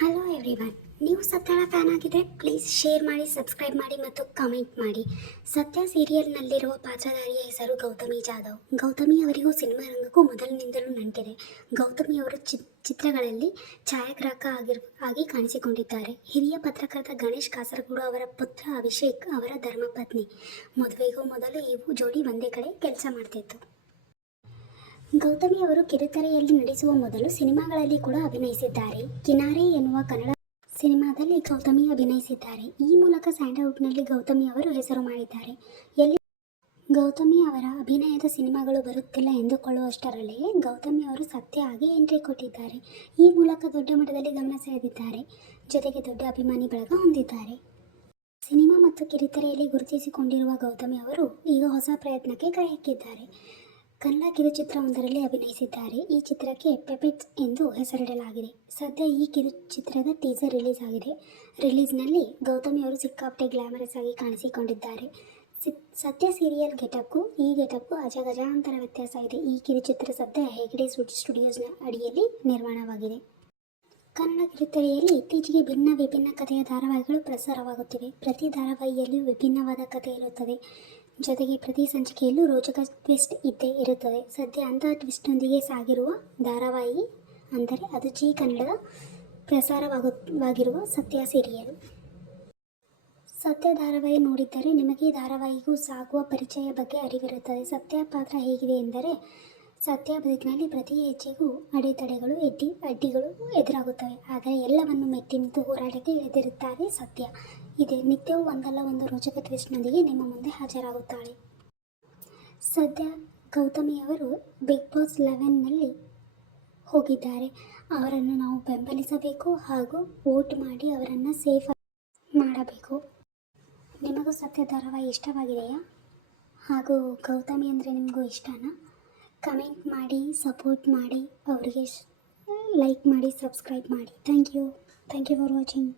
Hello everyone ನೀವು ಸತ್ಯಳ fan ಆಗಿದ್ರೆ ಪ್ಲೀಸ್ ಶೇರ್ ಮಾಡಿ ಸಬ್ಸ್ಕ್ರೈಬ್ ಮಾಡಿ ಮತ್ತು ಕಮೆಂಟ್ ಮಾಡಿ. ಸತ್ಯ ಸೀರಿಯಲ್ನಲ್ಲಿರುವ ಪಾತ್ರಧಾರಿಯ ಹೆಸರು ಗೌತಮಿ ಜಾಧವ್. ಗೌತಮಿ ಅವರಿಗೂ ಸಿನಿಮಾ ರಂಗಕ್ಕೂ ಮೊದಲಿನಿಂದಲೂ ನಂಟಿದೆ. ಗೌತಮಿ ಅವರು ಚಿ- ಚಿತ್ರಗಳಲ್ಲಿ ಛಾಯಾಗ್ರಾಹಕ ಆಗಿರ್, ಆಗಿ ಕಾಣಿಸಿಕೊಂಡಿದ್ದಾರೆ. ಹಿರಿಯ ಪತ್ರಕರ್ತ ಗಣೇಶ್ ಕಾಸರಗೋಡು ಅವರ ಪುತ್ರ ಅಭಿಷೇಕ್ ಅವರ ಧರ್ಮಪತ್ನಿ. ಮದುವೆಗೂ ಮೊದಲು ಇವು ಜೋಡಿ ಒಂದೇ ಕಡೆ ಕೆಲಸ ಮಾಡ್ತಿತ್ತು. ಗೌತಮಿ ಅವರು ಕಿರುತೆರೆಯಲ್ಲಿ ನಡೆಸುವ ಮೊದಲು ಸಿನಿಮಾಗಳಲ್ಲಿ ಕೂಡ ಅಭಿನಯಿಸಿದ್ದಾರೆ. ಕಿನಾರೆ ಎನ್ನುವ ಕನ್ನಡ ಸಿನಿಮಾದಲ್ಲಿ ಗೌತಮಿ ಅಭಿನಯಿಸಿದ್ದಾರೆ. ಈ ಮೂಲಕ ಸ್ಯಾಂಡಲ್ವುಡ್ನಲ್ಲಿ ಗೌತಮಿ ಅವರು ಹೆಸರು ಮಾಡಿದ್ದಾರೆ. ಎಲ್ಲಿ ಗೌತಮಿ ಅವರ ಅಭಿನಯದ ಸಿನಿಮಾಗಳು ಬರುತ್ತಿಲ್ಲ ಎಂದುಕೊಳ್ಳುವಷ್ಟರಲ್ಲಿಯೇ ಗೌತಮಿ ಅವರು ಸತ್ಯ ಆಗಿ ಎಂಟ್ರಿ ಕೊಟ್ಟಿದ್ದಾರೆ. ಈ ಮೂಲಕ ದೊಡ್ಡ ಮಟ್ಟದಲ್ಲಿ ಗಮನ ಸೆಳೆದಿದ್ದಾರೆ. ಜೊತೆಗೆ ದೊಡ್ಡ ಅಭಿಮಾನಿ ಬಳಗ ಹೊಂದಿದ್ದಾರೆ. ಸಿನಿಮಾ ಮತ್ತು ಕಿರುತೆರೆಯಲ್ಲಿ ಗುರುತಿಸಿಕೊಂಡಿರುವ ಗೌತಮಿ ಅವರು ಈಗ ಹೊಸ ಪ್ರಯತ್ನಕ್ಕೆ ಕೈ ಹಾಕಿದ್ದಾರೆ. ಕನ್ನಡ ಕಿರುಚಿತ್ರವೊಂದರಲ್ಲಿ ಅಭಿನಯಿಸಿದ್ದಾರೆ. ಈ ಚಿತ್ರಕ್ಕೆ ಪೆಪೆಟ್ಸ್ ಎಂದು ಹೆಸರಿಡಲಾಗಿದೆ. ಸದ್ಯ ಈ ಕಿರುಚಿತ್ರದ ಟೀಸರ್ ರಿಲೀಸ್ ಆಗಿದೆ ರಿಲೀಸ್ನಲ್ಲಿ ಗೌತಮಿ ಅವರು ಸಿಕ್ಕಾಪಟ್ಟೆ ಗ್ಲಾಮರಸ್ ಆಗಿ ಕಾಣಿಸಿಕೊಂಡಿದ್ದಾರೆ. ಸಿ- ಸತ್ಯ ಸೀರಿಯಲ್ ಗೆಟಪ್ಗೂ ಈ ಗೆಟಪ್ಗೂ ಅಜಗಜಾಂತರ ವ್ಯತ್ಯಾಸ ಇದೆ. ಈ ಕಿರುಚಿತ್ರ ಸದ್ಯ ಹೆಗ್ಡೆ ಸ್ಟುಡಿಯೋಸ್ ಸ್ಟುಡಿಯೋಸ್ನ ಅಡಿಯಲ್ಲಿ ನಿರ್ಮಾಣವಾಗಿದೆ. ಕನ್ನಡ ಕಿರುತೆರೆಯಲ್ಲಿ ಇತ್ತೀಚೆಗೆ ಭಿನ್ನ ವಿಭಿನ್ನ ಕಥೆಯ ಧಾರಾವಾಹಿಗಳು ಪ್ರಸಾರವಾಗುತ್ತಿವೆ. ಪ್ರತಿ ಧಾರಾವಾಹಿಯಲ್ಲಿಯೂ ವಿಭಿನ್ನವಾದ ಕಥೆ ಇರುತ್ತದೆ. ಜೊತೆಗೆ ಪ್ರತಿ ಸಂಚಿಕೆಯಲ್ಲೂ ರೋಚಕ ಟ್ವಿಸ್ಟ್ ಇದ್ದೇ ಇರುತ್ತದೆ. ಸದ್ಯ ಅಂತಹ ಟ್ವಿಸ್ಟ್ನೊಂದಿಗೆ ಸಾಗಿರುವ ಧಾರಾವಾಹಿ ಅಂದರೆ ಅದು ಜಿ ಕನ್ನಡದ ಪ್ರಸಾರವಾಗುವಾಗಿರುವ ಸತ್ಯ ಸೀರಿಯಲ್. ಸತ್ಯ ಧಾರಾವಾಹಿ ನೋಡಿದ್ದರೆ ನಿಮಗೆ ಧಾರಾವಾಹಿಗೂ ಸಾಗುವ ಪರಿಚಯ ಬಗ್ಗೆ ಅರಿವಿರುತ್ತದೆ. ಸತ್ಯ ಪಾತ್ರ ಹೇಗಿದೆ ಎಂದರೆ ಸತ್ಯ ಬದುಕಿನಲ್ಲಿ ಪ್ರತಿ ಹೆಜ್ಜೆಗೂ ಅಡೆತಡೆಗಳು, ಎಡ್ಡಿ, ಅಡ್ಡಿಗಳು ಎದುರಾಗುತ್ತವೆ. ಆದರೆ ಎಲ್ಲವನ್ನು ಮೆತ್ತಿ ನಿಂತು ಹೋರಾಟಕ್ಕೆ ಇಳಿದಿರುತ್ತಾರೆ ಸತ್ಯ. ಇದೆ ನಿತ್ಯವೂ ಒಂದಲ್ಲ, ಒಂದು ರೋಚಕ ಟ್ವಿಸ್ಟ್ನೊಂದಿಗೆ ನಿಮ್ಮ ಮುಂದೆ ಹಾಜರಾಗುತ್ತಾಳೆ. ಸದ್ಯ ಗೌತಮಿಯವರು ಬಿಗ್ ಬಾಸ್ ಲೆವೆನ್ನಲ್ಲಿ ಹೋಗಿದ್ದಾರೆ. ಅವರನ್ನು ನಾವು ಬೆಂಬಲಿಸಬೇಕು ಹಾಗೂ ವೋಟ್ ಮಾಡಿ ಅವರನ್ನು ಸೇಫ್ ಮಾಡಬೇಕು. ನಿಮಗೂ ಸತ್ಯ ಧಾರಾವಾಹಿ ಇಷ್ಟವಾಗಿದೆಯಾ? ಹಾಗೂ ಗೌತಮಿ ಅಂದರೆ ನಿಮಗೂ ಇಷ್ಟನಾ? ಕಮೆಂಟ್ ಮಾಡಿ, ಸಪೋರ್ಟ್ ಮಾಡಿ, ಅವರಿಗೆ ಲೈಕ್ ಮಾಡಿ ಸಬ್ಸ್ಕ್ರೈಬ್ ಮಾಡಿ. Thank you thank you for watching